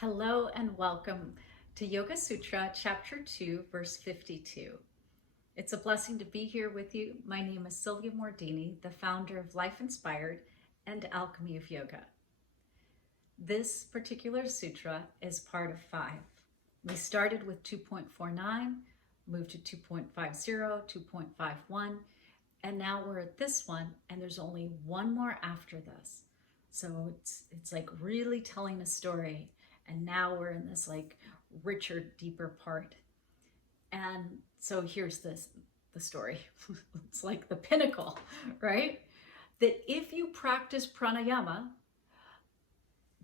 Hello and welcome to Yoga Sutra, Chapter 2, Verse 52. It's a blessing to be here with you. My name is Sylvia Mordini, the founder of Life Inspired and Alchemy of Yoga. This particular sutra is part of 5. We started with 2.49, moved to 2.50, 2.51, and now we're at this one, and there's only one more after this. So it's like really telling a story. And now we're in this like richer, deeper part. And so here's the story. It's like the pinnacle, right? That if you practice pranayama,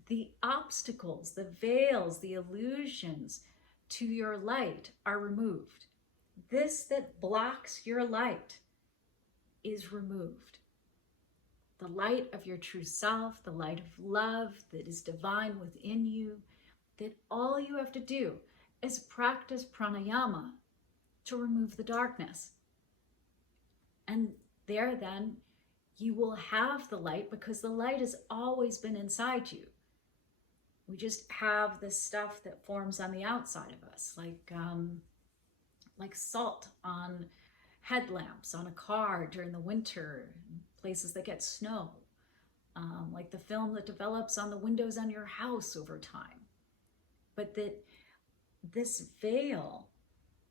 the obstacles, the veils, the illusions to your light are removed. This that blocks your light is removed. The light of your true self, the light of love that is divine within you, that all you have to do is practice pranayama to remove the darkness. And there then you will have the light because the light has always been inside you. We just have this stuff that forms on the outside of us, like salt on headlamps on a car during the winter, places that get snow, like the film that develops on the windows on your house over time. But that this veil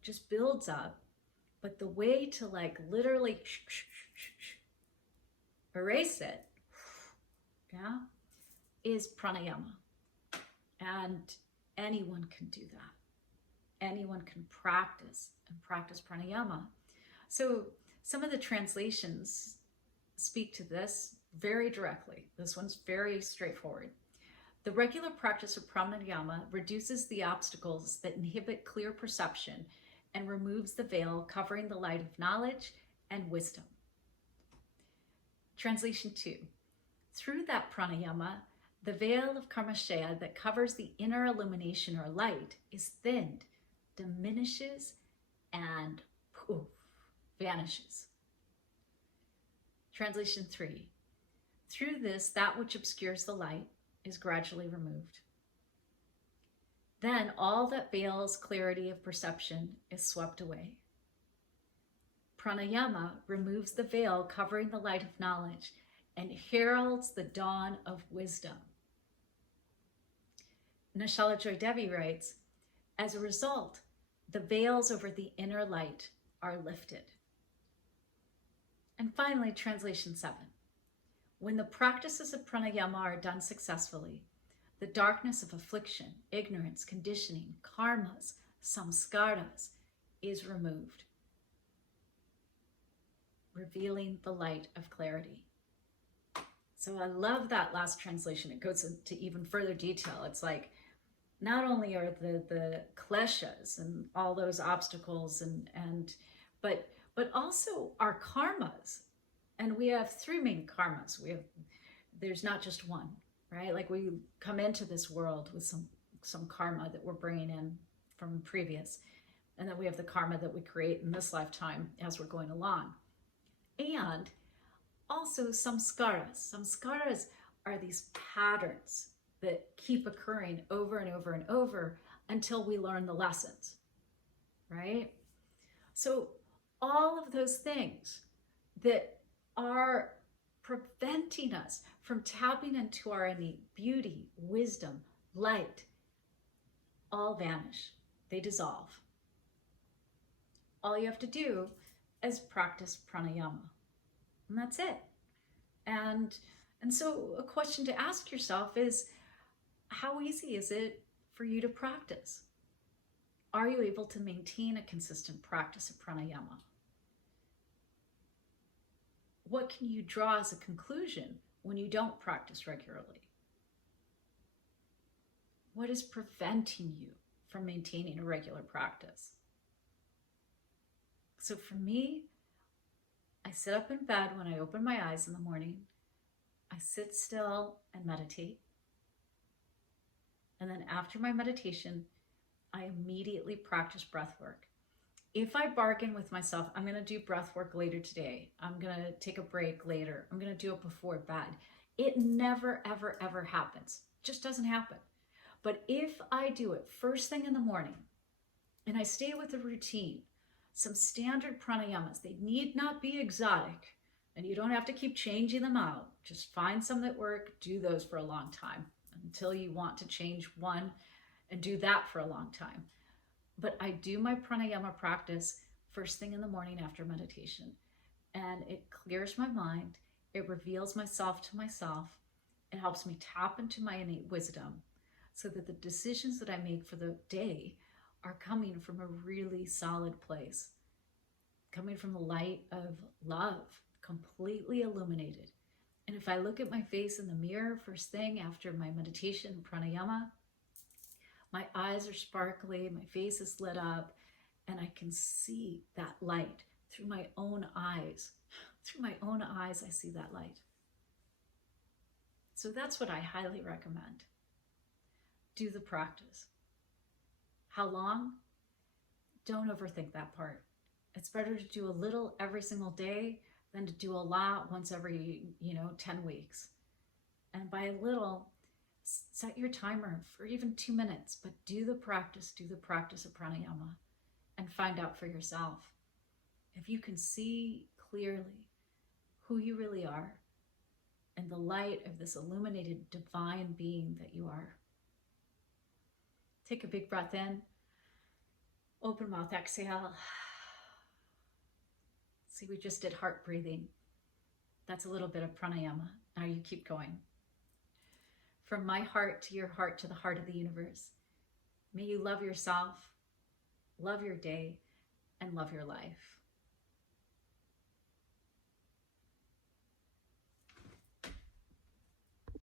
just builds up, but the way to like literally erase it, yeah, is pranayama. And anyone can do that. Anyone can practice pranayama. So some of the translations speak to this very directly. This one's very straightforward. The regular practice of pranayama reduces the obstacles that inhibit clear perception and removes the veil covering the light of knowledge and wisdom. Translation 2. Through that pranayama, the veil of karmashaya that covers the inner illumination or light is thinned, diminishes, and poof, vanishes. Translation 3. Through this, that which obscures the light is gradually removed. Then all that veils clarity of perception is swept away. Pranayama removes the veil covering the light of knowledge and heralds the dawn of wisdom. Nashala Joy Devi writes, as a result, the veils over the inner light are lifted. And finally, translation 7. When the practices of pranayama are done successfully, the darkness of affliction, ignorance, conditioning, karmas, samskaras is removed, revealing the light of clarity. So I love that last translation. It goes into even further detail. It's like, not only are the kleshas and all those obstacles but also our karmas. And we have 3 main karmas. There's not just one, right? Like we come into this world with some karma that we're bringing in from previous. And then we have the karma that we create in this lifetime as we're going along. And also samskaras. Samskaras are these patterns that keep occurring over and over and over until we learn the lessons, right? So all of those things that are preventing us from tapping into our innate beauty, wisdom, light, all vanish. They dissolve. All you have to do is practice pranayama. And that's it. And so a question to ask yourself is, how easy is it for you to practice? Are you able to maintain a consistent practice of pranayama? What can you draw as a conclusion when you don't practice regularly? What is preventing you from maintaining a regular practice? So for me, I sit up in bed when I open my eyes in the morning. I sit still and meditate. And then after my meditation, I immediately practice breath work. If I bargain with myself, I'm going to do breath work later today. I'm going to take a break later. I'm going to do it before bed. It never, ever, ever happens. It just doesn't happen. But if I do it first thing in the morning and I stay with a routine, some standard pranayamas, they need not be exotic, and you don't have to keep changing them out. Just find some that work, do those for a long time until you want to change one and do that for a long time. But I do my pranayama practice first thing in the morning after meditation, and it clears my mind. It reveals myself to myself. It helps me tap into my innate wisdom so that the decisions that I make for the day are coming from a really solid place, coming from the light of love, completely illuminated. And if I look at my face in the mirror first thing after my meditation pranayama, my eyes are sparkly, my face is lit up, and I can see that light through my own eyes. Through my own eyes, I see that light. So that's what I highly recommend. Do the practice. How long? Don't overthink that part. It's better to do a little every single day than to do a lot once every, 10 weeks. And by a little, set your timer for even 2 minutes, but do the practice of pranayama and find out for yourself. If you can see clearly who you really are and the light of this illuminated divine being that you are. Take a big breath in, open mouth, exhale. See, we just did heart breathing. That's a little bit of pranayama. Now you keep going. From my heart to your heart to the heart of the universe, may you love yourself, love your day, and love your life.